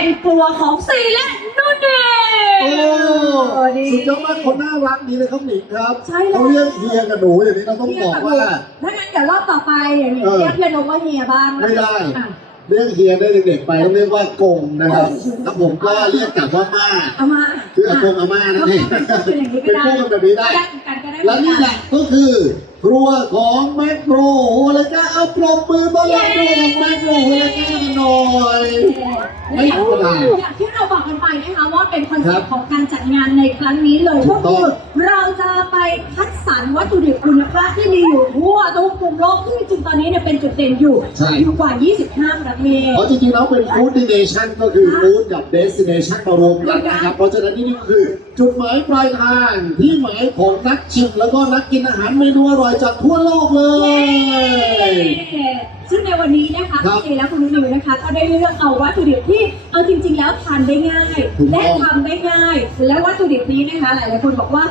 เป็นตัวของซีและนุ่นเดโอ้ดี สุดยอดมากคนน่ารักดีเลยครับหนิงครับใช่แล้ว เขาเรียกเฮียกับหนูอย่างนี้เราต้องบอกว่า ถ้างั้นเดี๋ยวรอบต่อไปเดี๋ยวเออเรียกเพียโนว่าเฮียบ้างไม่ได้ อะ เรียกเฮียได้เด็กๆไปต้องเรียกว่ากงนะครับแล้วผมก็เรียกกลับว่าม่า เอามาคืออากงอาม่านั่นเองเป็นอย่างนี้เป็ก็นได้คู่กันแบบนี้ได้ ได้กันก็ได้และนี่แหละก็คือ ครัวของแมคโครโฮเลกาเอาปรบมือต้อนรับครัวของแมคโครโฮเลกากันหน่อย ไม่ธรรมดา อย่างที่เราบอกกันไปนะคะว่าเป็นคอนเซ็รัปต์ของการจัดงานในครั้งนี้เลยก็คือเราจะไปคัดสรรวัตถุดิบคุณภาพที่มีอยู่ทั่วทุกมุมโลกที่ งๆตอนนี้เนี่ยเป็นจุดเด่นอยู่ใช่ อยู่กว่า 25 ประเทศ เพราะจริงๆแล้วเป็นฟู้ดดิเนชันก็คือฟู้ดกับเดสติเนชันมารวมกันนะครับ เพราะฉะนั้นที่นี่ก็คือจุดหมายปลายทางที่หมายของนักชิมแล้วก็นักกินอาหารเมนูอร่อยจากทั่วโลกเลยซึ่งในวันนี้นะคะครัคุบณเจและคุณนิวนะคะ ก็ได้เลือกเอาวัตถุดิบที่เอาจริง ๆ แล้วทานได้ง่าย ถูกต้องและทำได้ง่าย และวัตถุดิบนี้นะคะ หลายๆคนบอกว่า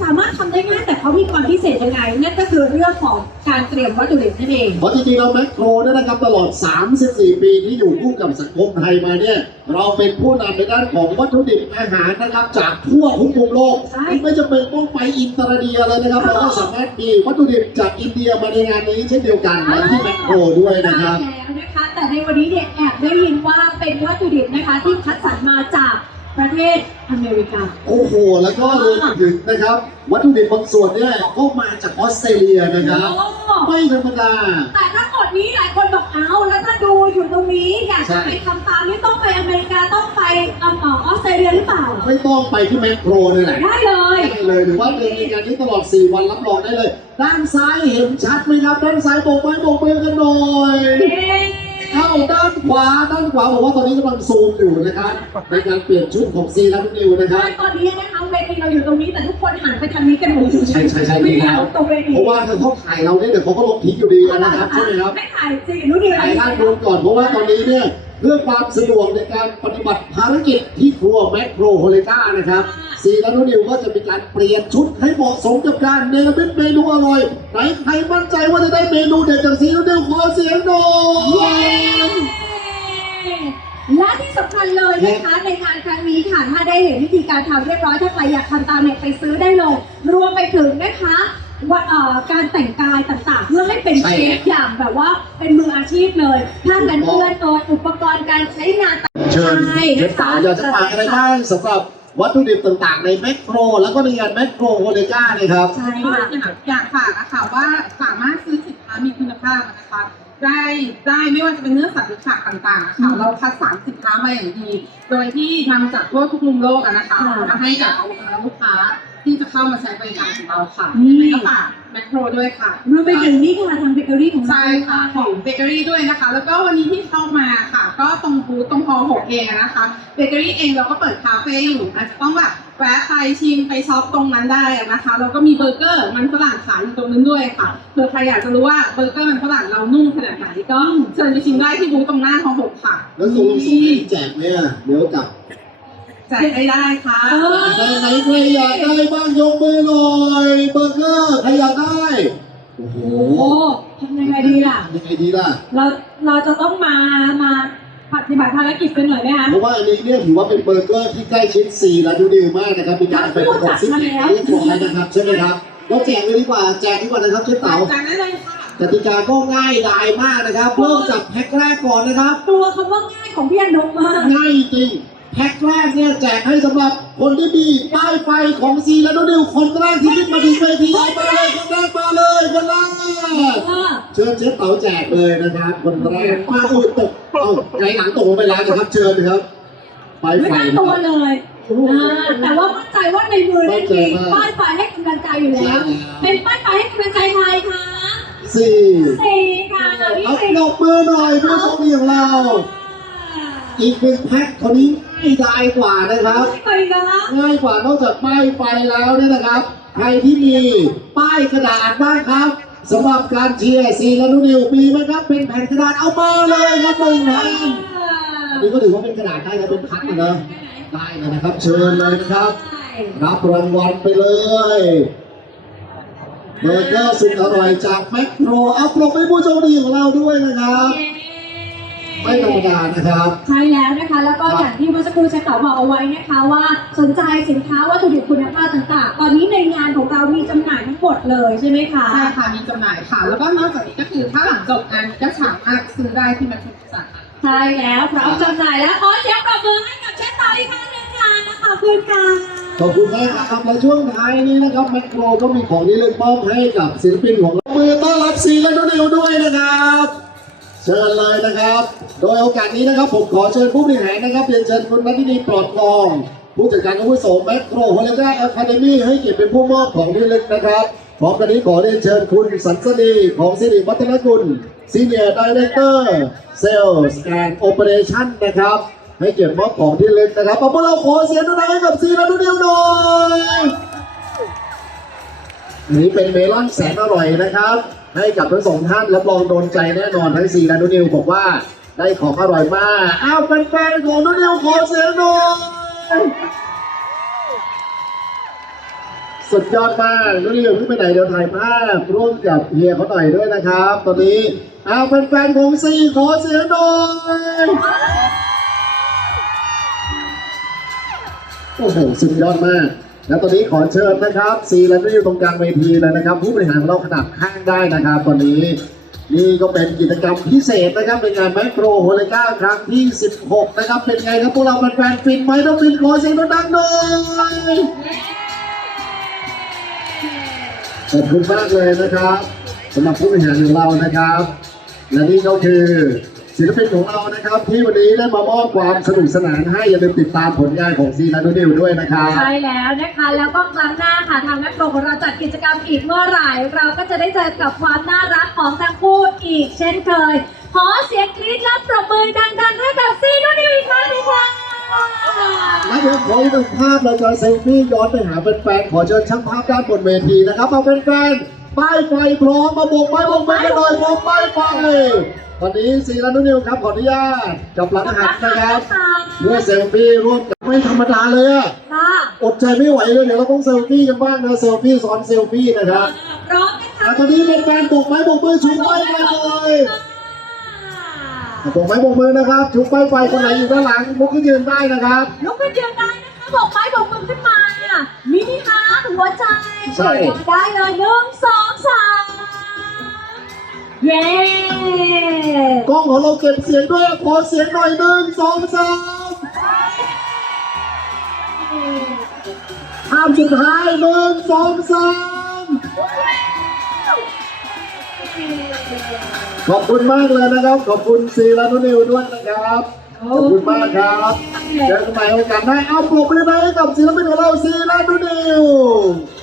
สามารถทำได้ง่ายแต่เขามีความพิเศษยังไงนั่นก็คือเรื่องของการเตรียมวัตถุดิบนั่นเอง เพราะจริงๆเราแมคโครเนี่ยนะครับตลอด 34 ปีที่อยู่คู่กับสังคมไทยมาเนี่ย เราเป็นผู้นำในด้านของวัตถุดิบอาหารนะครับ จากทั่วทุกมุมโลกใช่ ไม่จำเป็นต้องไปอินเตอร์เดียเลยนะครับเราก็สามารถมีวัตถุดิบจากอินเดียมาในงานนี้เช่นเดียวกันและที่แมคโครด้วยนะครับ ใช่แล้วนะคะ แต่ในวันนี้เนี่ยแอบได้ยินว่าเป็นวัตถุดิบนะคะที่คัดสรรมาจาก ประเทศอเมริกา โอ้โห แล้วก็รวมถึงนะครับ วัตถุดิบบางส่วนเนี่ยก็มาจากออสเตรเลียนะครับ โอ้ ไม่ธรรมดา แต่ทั้งหมดนี้หลายคนบอกเอาแล้วถ้าดูอยู่ตรงนี้อยากใช่ จะไปทำตามนี่ต้องไปอเมริกาต้องไปเออออสเตรเลียหรือเปล่า ไม่ต้องไปที่แมคโครนี่แหละได้เลย ได้เลยหรือว่าเดินในงานนี้ตลอด 4 วันรับรองได้เลย ด้านซ้ายเห็นชัดไหมครับ ด้านซ้ายโบกไม้โบกมือกันหน่อ วาด้านขวาบอกว่าตอนนี้กำลังซูมอยู่นะครับในการเปลี่ยนชุดของซีและนิวนะครับตอนนี้นะคะเวทีเราอยู่ตรงนี้แต่ทุกคนหันไปทางนี้กันหมดใช่ใช่ใช่ไม่ดีแล้วเอาตรงเวทีเพราะว่าถ้าเขาถ่ายเราเนี่ยเดี๋ยวเขาก็ลบทิ้งอยู่ดีนะครับใช่ไหมครับไม่ถ่ายสิรู้ดีถ่ายด้านบนก่อนเพราะว่าตอนนี้เนี่ยเพื่อความสะดวกในการปฏิบัติภารกิจที่ครัวแมคโครโฮเลกานะครับซีและนิวก็จะมีการเปลี่ยนชุดให้เหมาะสมกับการเนรมิตเมนูอร่อยไหนใครมั่นใจว่าจะได้เมนูเด็ดจากซีและนิวขอเสียงหน่อย และที่สำคัญเลยนะคะในงานครั้งนี้ค่ะถ้าได้เห็นวิธีการทำเรียบร้อยถ้าใครอยากทำตามเนี่ยไปซื้อได้เลย รวมไปถึงนะคะว่าเอ่อการแต่งกายต่างๆเพื่อให้เป็นใช่เชฟอย่างแบบว่าเป็นมืออาชีพเลยผ้ากันเปื้อนตัวอุปกรณ์การใช้งานต่างๆเชิญใช่เชนะฟคะสาวอยากจะฝากอะไรบ้างสำหรับวัตถุดิบต่างๆ ในแมคโคร แล้วก็ในงานแมคโครโฮเลกานะครับ ใช่ก็ค่ะอยากอยากฝากนะคะว่าสามารถซื้อสินค้ามีคุณ ภาพนะคะได้ได้ไม่ว่าจะเป็นเนื้อสัตว์หรือผักต่างๆค่ะเราคัดสรรสินค้ามาอย่างดี โดยที่นำจากทั่วทุกมุมโลกอะนะคะมาให้กับลูกค้าที่จะเข้ามาใช้บริการของเราค่ะก็ฝากแมคโครด้วยค่ะ รวมไปถึงนี่ค่ะทางเบเกอรี่ของเรา ใช่ค่ะของเบเกอรี่ด้วยนะคะ แล้วก็วันนี้ที่เข้ามาค่ะ ก็ตรงบูธตรงฮอลล์หกเองอะนะคะเบเกอรี่เองเราก็เปิดคาเฟ่อยู่อาจจะต้องแบบแวะไปชิมไปช็อปตรงนั้นได้อะนะคะแล้วก็มีเบอร์เกอร์มันฝรั่งขายอยู่ตรงนั้นด้วยค่ะเผื่อใครอยากจะรู้ว่าเบอร์เกอร์มันฝรั่งเรานุ่มขนาดไหนก็เชิญไปชิมได้ที่บูธตรงหน้าฮอลล์หกค่ะแล้วส่งลงส่งให้แจกไหมอะเดี๋ยวกลับแจกให้ได้ค่ะเออไหนไหนใครอยากได้บ้างยกมือหน่อยเบอร์เกอร์ใครอยากได้ โอ้โหโอ้ทำยังไงดีล่ะยังไงดีล่ะ เราเราจะต้องมามา ปฏิบัติภารกิจกันหน่อยไหมคะ เพราะว่าอันนี้เนี่ยถือว่าเป็นเบอร์เกอร์ที่ใกล้ชิดซีและดูดีมากนะครับมีการไปประกอบซิกแพคเรียบร้อยนะครับใช่ไหมครับเราแจกเลยดีกว่าแจกดีกว่านะครับเชฟเต๋าแจกได้เลยค่ะกติกาก็ง่ายดายมากนะครับเริ่มจากแพ็คแรกก่อนนะครับกลัวคำว่าง่ายของพี่อนุมากง่ายจริง แพ็คแรกเนี่ยแจกให้สำหรับคนที่มีป้ายไฟของซีและดูดิวคนแรกที่ขึ้นมาถึงเวทีเอามาเลยคนแรกมาเลยคนแรกเออเชิญเชฟเต๋าแจกเลยนะครับคนแรกป้าอุ้ยตกเอ้าไงหลังตกลงไปแล้วนะครับเชิญนะครับป้ายไม่ไฟตั้งนะตัวครับเลยอ่าแต่ว่ามั่นใจว่าในมือนี่มีมั่นใจมากป้ายไฟให้กำลังใจอยู่แล้ว เป็นป้ายไฟให้กำลังใจใครคะสี่สี่ค่ะพี่เอาสี่ปรบมือหน่อยผู้โชคดีของเรา อีกหนึ่งแพ็คคนนี้ง่ายดายกว่านะครับไปกันละง่ายกว่านอกจากป้ายไฟแล้วเนี่ยนะครับ ใครที่มีป้ายกระดาษบ้างครับสำหรับการเชียร์ซีและนุนิวมีไหมครับ เป็นแผ่นกระดาษเอามาเลยครับหนึ่งแผ่นอันนี้ก็ถือว่าเป็นกระดาษได้นะเป็นพัดนะนะได้เลยนะครับ เชิญเลยนะครับรับรางวัลไปเลยเบอร์เกอร์สุดอร่อยจากแมคโครเอาปรบให้ผู้โชคดีของเราด้วยนะครับเไม่ธรรมดานะครับ ใช่แล้วนะคะ แล้วก็อย่างที่เมื่อสักครู่เชฟเต๋าบอกเอาไว้นะคะว่าสนใจสินค้าวัตถุดิบคุณภาพต่างๆ ตอนนี้ในงานของเรามีจำหน่ายทั้งหมดเลยใช่ไหมคะ ใช่ค่ะ มีจำหน่ายค่ะ แล้วก็นอกจากนี้ก็คือถ้าหลังจบงานก็สามารถซื้อได้ที่มันทุกสาขา ใช่แล้วพร้อมจำหน่ายแล้วขอเสียงปรบมือให้กับเชฟเต๋าอีกครั้งหนึงค่ะขอบคุณค่ะ ขอบคุณมากครับและช่วงท้ายนี้นะครับแมคโครก็มีของที่เลือกมอบให้กับศิลปินของ เชิญเลยนะครับ โดยโอกาสนี้นะครับ ผมขอเชิญผู้บริหารนะครับเรียนเชิญคุณนัทธินีปลอดทอง ผู้จัดการอาวุโสแมคโครโฮเลกาอะคาเดมี่ให้เกียรติเป็นผู้มอบของที่ระลึกนะครับพร้อมกันนี้ขอเรียนเชิญคุณสันสนีของสิริวัฒนกุลซีเนียร์ดีเรคเตอร์เซลส์แอนด์โอเปอเรชั่นนะครับ ให้เกียรติมอบของที่ระลึกนะครับปรบเราขอเสียงดังๆให้กับซีและนุ่นนิวหน่อย นนี้เป็นเมลอนแสนอร่อยนะครับ ให้กับทั้งสองท่านรับรองโดนใจแน่นอนทั้งซีและนุนิวบอกว่าได้ของอร่อยมาก อ้าวแฟนๆของนุนิวขอเสียงหน่อยสุดยอดมากนุนิวขึ้นไปไหนเดี๋ยวถ่ายภาพร่วมกับเฮียเขาหน่อยด้วยนะครับ ตอนนี้อ้าวแฟนๆของซีขอเสียงหน่อยโอ้โหสุดยอดมาก แล้วตอนนี้ขอเชิญนะครับซีและนุอยู่ตรงกลางเวทีเลยนะครับ ผู้บริหารของเราขนาดข้างได้นะครับ ตอนนี้นี่ก็เป็นกิจกรรมพิเศษนะครับในงานแมโครโฮเลก้าครั้งที่ 16 นะครับ เป็นไงครับพวกเราแฟนๆฟินไหมต้องฟินขอเสียงดังๆหน่อยขอบคุณมากเลยนะครับสำหรับผู้บริหารของเรานะครับ และนี่ก็คือ ศิลปินของเรานะครับ ที่วันนี้ได้มามอบความสนุกสนานให้อย่าลืมติดตามผลงานของซีและนุนิวด้วยนะครับ ใช่แล้วนะคะ แล้วก็ครั้งหน้าค่ะทางแมคโครของเราจัดกิจกรรมอีกเมื่อไหร่ เราก็จะได้เจอกับความน่ารักของทั้งคู่อีกเช่นเคย ขอเสียงกรี๊ดและปรบมือดังๆให้กับซีนุ่นนิวอีกครั้งหนึงค่ะแล้วเดี๋ยวขออีกหนึ่งภาพเราจะเซลฟี่ย้อนไปหาแฟนๆขอเชิญช่างภาพด้านบนเวทีนะครับมาแฟนๆป้ายไฟพร้อมมาโบกไม้โบกไม้กันหน่อยโบกป้ายไฟ วันนี้ซีและนุนิวครับขออนุญาตจับหลังหันนะครับเพื่อเซลฟี่ร่วมกันไม่ธรรมดาเลยอะค่ะอดใจไม่ไหวเลยเดี๋ยวเราต้องเซลฟี่กันบ้างนะเซลฟี่ซ้อนเซลฟี่นะครับพร้อมนะคะอะตอนนี้เป็นการโบกไม้โบกมือชูป้ายไฟเลยโบกไม้โบกมือนะครับชูป้ายไฟคนไหนอยู่ด้านหลังลุกขึ้นยืนได้นะครับลุกขึ้นยืนได้นะคะบอกไม้บอกมือขึ้นมาเนี่ยมินิฮาร์ทหัวใจใช่ได้เลยหนึ่งสองสาม เย้กล้องของเราเก็บเสียงด้วยขอเสียงหน่อยหนึ่งสองสามภาพสุดท้ายหนึ่งสองสามขอบคุณมากเลยนะครับ ขอบคุณซีและนุนิวด้วยนะครับ ขอบคุณมากครับเจอกันใหม่โอกาสหน้าเอาปรบมือได้ให้กับศิลปินของเราซีและนุนิวขอบคุณค่ะ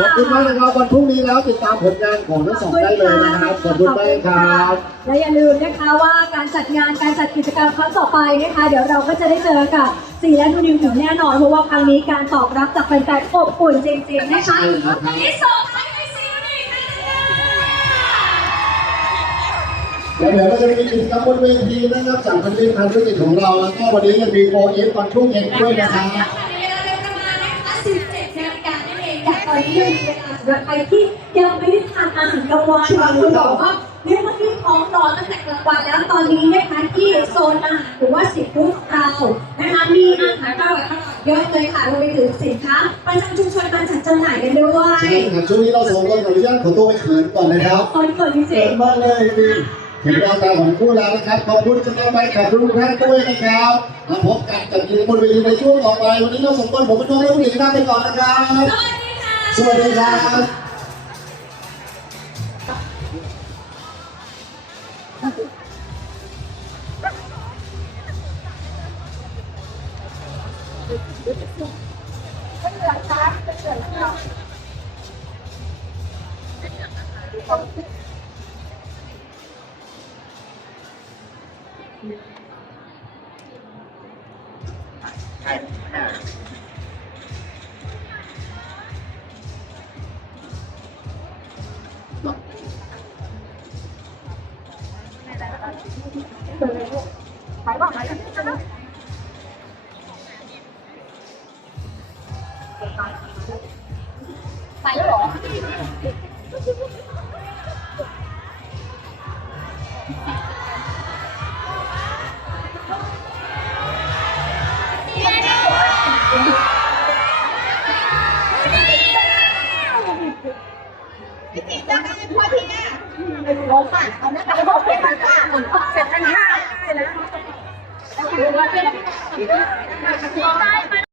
ขอบคุณมากนะครับวันพรุ่งนี้แล้วติดตามผลงานของทั้งสองได้เลยนะครับขอบคุณมากครับและอย่าลืมนะคะว่าการจัดงานการจัดกิจกรรมครั้งต่อไปนะคะ เดี๋ยวเราก็จะได้เจอกับสีและนูนิวอยู่แน่นอนเพราะว่าครั้งนี้การตอบรับจากแฟนๆอบอุ่นจริงๆนะคะใช่ครับวันนี้ส่งท้ายให้ซีและนูนิวค่ะแล้วเดี๋ยวก็จะมีกิจกรรมบนเวทีนะครับจากพันธุ์พันธุ์ธุรกิจของเราแล้วก็วันนี้ยังมีโอเอฟตอนช่วงเย็นด้วยนะครับ แต่ตอนนี้ยังมีเวลาสำหรับใครที่ยังไม่ได้ทานอาหารกลางวันบางคนบอกว่าเนี่ยเมื่อกี้ท้องร้อนตั้งแต่กลางวันแล้วตอนนี้นะคะที่โซนอาหารหรือว่าสิฟู้ดของเรานะคะมีอาหารอร่อยเยอะเลยค่ะรวมไปถึงสินค้าประจำชุมชนมาจัดจำหน่ายกันด้วยใช่ครับช่วงนี้เราสองคนขออนุญาตขอตัวไปเขินก่อนนะครับคนเกิดจเขิรินงมากเลยนี่เห็นแววตาของคู่แล้วนะครับขอบคุณสำหรับไปกับทุกท่านด้วยนะครับมาพบกันกับกิจกรรมบนเวทีในช่วงต่อไปวันนี้เราสองคนผมเป็นน้องและผู้หญิงลาไปก่อนนะครับ สวัสดีค่ะสวัสดีครับเพี่จีจ ไปบ้างไปบ้างไลยพ่ตีจะไปยิพอทีอะเป็นลมอะเอาหน้า